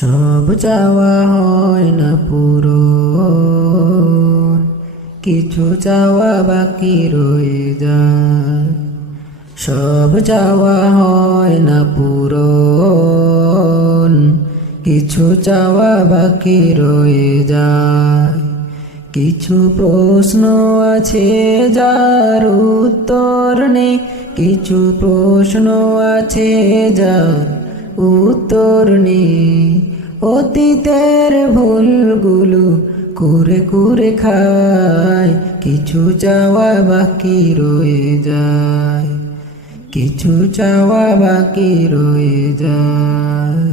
সব চাওয়া হয় না পূরণ, কিছু চাওয়া বাকি রয়ে যায়। সব চাওয়া হয় না পূরণ, কিছু চাওয়া বাকি রয়ে যায়। কিছু প্রশ্ন আছে যার উত্তর নেই, কিছু প্রশ্ন আছে যার উত্তর নেই। অতীতের ভুলগুলো কুরে কুরে খায়, কিছু চাওয়া বাকি রয়ে যায়, কিছু চাওয়া বাকি রয়ে যায়।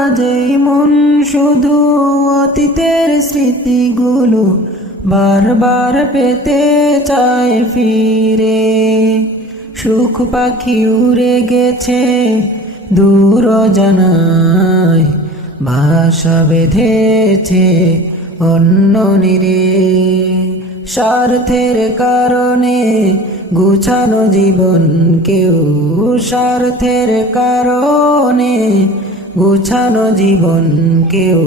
আজ এই মন শুধু অতীতের স্মৃতিগুলো বারবার পেতে চায় ফিরে। সুখ পাখি উড়ে গেছে দূর অজানায়, বাসা বেঁধেছে অন্য নীড়ে। স্বার্থের কারণে গুছানো জীবন কেউ, স্বার্থের কারণে গুছানো জীবন কেউ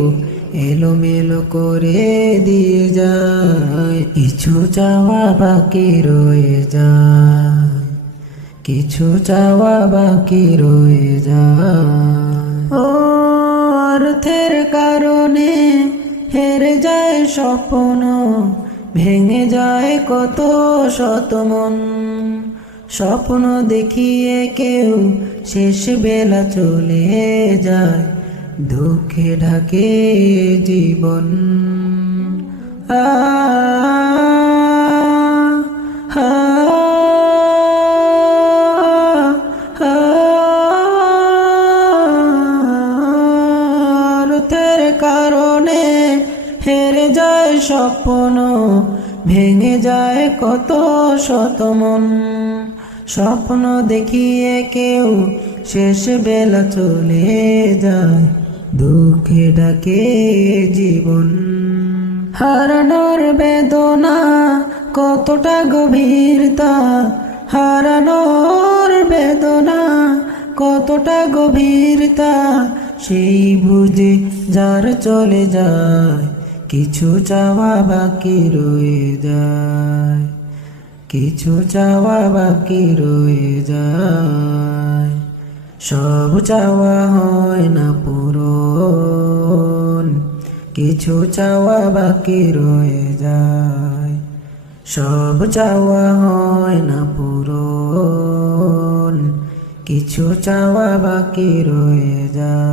এলোমেলো করে দিয়ে যায়। কিছু চাওয়া বাকি রয়ে যায়, কিছু চাওয়া বাকি রয়ে যায়। অর্থের কারণে হেরে যায় স্বপ্ন, ভেঙে যায় কত শত মন। স্বপ্ন দেখিয়ে কেউ শেষ বেলা চলে যায়, দুঃখে ঢাকে জীবন। অর্থের কারণে হেরে যায় স্বপ্ন, ভেঙে যায় কত শত মন। স্বপ্ন দেখিয়ে কেউ শেষ বেলা চলে যায়, দুঃখে ডাকে জীবন। হারানোর বেদনা কতটা গভীর তা, হারানোর বেদনা কতটা গভীর তা, সেই বুঝে যার চলে যায়, কিছু চাওয়া বাকি রয়ে যায়, কিছু চাওয়া বাকি রয়ে যায়। সব চাওয়া হয় না পূরণ, কিছু চাওয়া বাকি রয়ে যায়। সব চাওয়া হয় না পূরণ, কিছু চাওয়া বাকি রয়ে যায়।